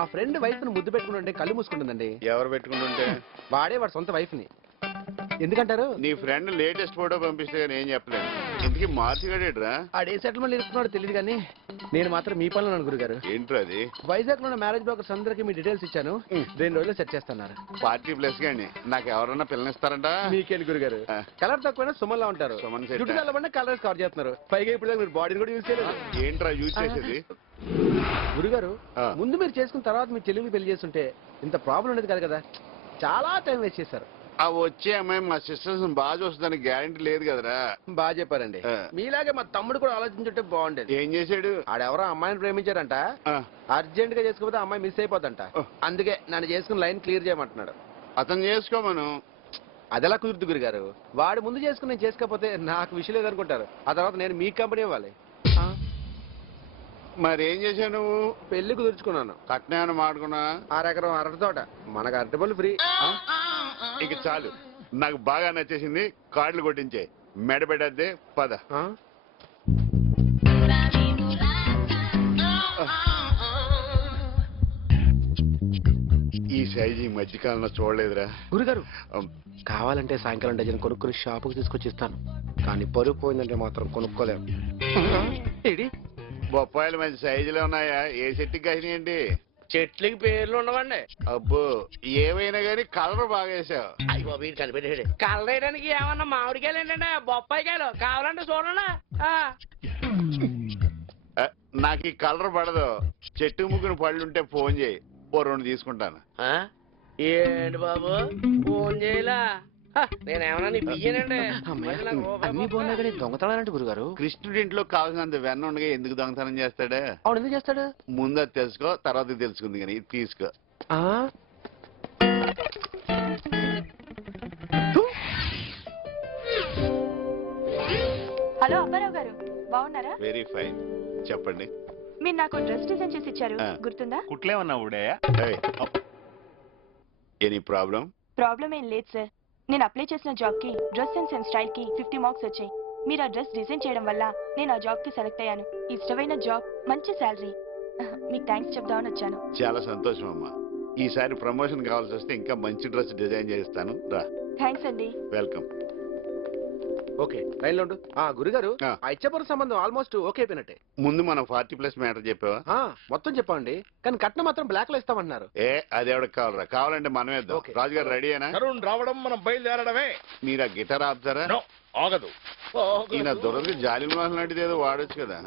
మా friend wife ని ముద్దు పెట్టుకుంటుంటే కళ్ళు మూసుకుంటుందండి. ఎవరు పెట్టుకుంటుంటే? వాడే వాడు సొంత వైఫ్ ని. ఎందుకంటారు? నీ ఫ్రెండ్ లేటెస్ట్ ఫోటో పంపిస్తే నేను చెప్పలేను. ఇంతకీ మార్చిగాడేట్రా? ఆడే సెటిల్మెంట్ ఇస్తున్నాడో తెలియదు కానీ నేను మాత్రం మీ పనులు అన్నాను గురుగారు. ఏంట్రా అది? వైజాగ్ లో ఉన్న మ్యారేజ్ బ్రోకర్స్ అందరికి మీ డీటెయిల్స్ ఇచ్చాను. 2 రోజులు సెట్ చేస్తున్నారు. పార్టీ ప్లస్ గాని నాకు ఎవరన్నా పిల్లనిస్తారంట? మీకేంటి గురుగారు, కలర్ తక్కువైనా సుమన్లా ఉంటారు. జుట్టు తెల్లబడిన కలర్స్ కవర్ చేస్తున్నారు. పైగా ఇప్పుడు మీరు బాడీని కూడా యూజ్ చేయలేదు. ఏంట్రా యూజ్ చేసేది? గురుగారు ముందు మీరు చేసుకున్న తర్వాత మీ చెల్లెలు పెళ్లి చేస్తుంటే ఇంత ప్రాబ్లం ఉండేది కాదు కదా. చాలా టైం వేస్ట్ చేశారు. ఆ వచ్చే అమ్మాయి మా సిస్టర్స్ బాగా చూస్తుందానికి గ్యారంటీ లేదు కదరా. బాగా చెప్పారండి. మీలాగే మా తమ్ముడు కూడా ఆలోచించుంటే బాగుండేది. ఏం చేశాడు? ఆడెవరో అమ్మాయిని ప్రేమించారంట. అర్జెంట్ గా చేసుకోకపోతే అమ్మాయి మిస్ అయిపోద్దంట. అందుకే నన్ను చేసుకుని లైన్ క్లియర్ చేయమంటున్నాడు. అతను చేసుకోమను. అదెలా కుదురుతు గురుగారు? వాడు ముందు చేసుకుని నేను చేసుకోకపోతే నాకు విషయం లేదనుకుంటారు. ఆ తర్వాత నేను మీ కంపెనీ ఇవ్వాలి. మరి ఏం చేశావు నువ్వు? పెళ్లి కుదుర్చుకున్నాను. కట్నం మాడుకున్నా? 6 ఎకరం అరటి తోట. మనకు అరటిపళ్ళు ఫ్రీ. ఇక చాలు, నాకు బాగా నచ్చేసింది. కార్డులు కొట్టించే, మెడ పెట్టద్దే. పద. ఈ సైజు ఈ మధ్యకాలంలో చూడలేదురా గురుగారు. కావాలంటే సాయంకాలం డజన్ కొనుక్కుని షాపుకి తీసుకొచ్చి ఇస్తాను. కానీ పరుగు పోయిందంటే మాత్రం కొనుక్కోలేము. బొప్పాయిలు మంచి సైజులో ఉన్నాయా? ఏ చెట్టుకి కాసినాయండి? చెట్లకి పేర్లు ఉండవండి. అబ్బో, ఏమైనా గానీ కలర్ బాగా వేసావు. అయ్యో వీడు కనిపెట్టాడు. కలర్ వేయడానికి ఏమన్నా మామిడికాయలు ఏంటంటే బొప్పాయికాయలు కావాలంటే చూడండి. నాకు ఈ కలర్ పడదు. చెట్టు ముగ్గురు పళ్ళుంటే ఫోన్ చేయి, ఓ 2 తీసుకుంటాను. ఏంటి బాబు ఫోన్ చేయలా? నేనేమన్నా నీ బియ్యనండి. అన్ని బాగున్నా కానీ దొంగతనాలంటే గురుగారు. కృష్ణుడి ఇంట్లో కావాల్సినంత వెన్న ఉండగా ఎందుకు దొంగతనం చేస్తాడా? అవును, ఎందుకు చేస్తాడు? ముందు అది తెలుసుకో, తర్వాత తెలుసుకుంది. కానీ ఇది తీసుకో. హలో అబ్బారావు గారు, బాగున్నారా? Very fine. చెప్పండి. మీరు నాకు డ్రెస్ డిజైన్ చేసి ఇచ్చారు, గుర్తుందా? కుట్లేమన్నా ఊడాయా? Any problem? ప్రాబ్లం ఏం లేదు సార్. నేను అప్లై చేసిన జాబ్ కి డ్రెస్ సెన్స్ అండ్ స్టైల్ కి 50 మార్క్స్ వచ్చాయి. మీరు ఆ డ్రెస్ డిజైన్ చేయడం వల్ల నేను ఆ జాబ్ కి సెలెక్ట్ అయ్యాను. ఇష్టమైన జాబ్, మంచి శాలరీ. మీకు థ్యాంక్స్ చెప్దామని వచ్చాను. చాలా సంతోషం అమ్మా. ఈసారి ప్రమోషన్ కావాల్సి వస్తే ఇంకా మంచి డ్రెస్ డిజైన్ చేస్తాను. రా. థ్యాంక్స్ అండి. వెల్కమ్. ఓకే, లైన్ లో ఉండు. గురుగారు, ఆ ఇచ్చపర సంబంధం ఆల్మోస్ట్ ఓకే అయిపోయినట్టే. ముందు మనం 40+ మ్యాటర్ చెప్పావా? మొత్తం చెప్పండి, కానీ కట్నం మాత్రం బ్లాక్ లో ఇస్తామంటున్నారు. అది ఎవరికి కావాలరా? కావాలంటే మనమే ఇద్దాం. రాజుగారు రెడీయేనా? రావడం మనం బయలుదేరడమే. మీరు ఆ గిటార్ ఆపుతారా? ఆగదు. ఈయన దొరకదు. జాలి మోహన్ లాంటిది ఏదో వాడొచ్చు కదా.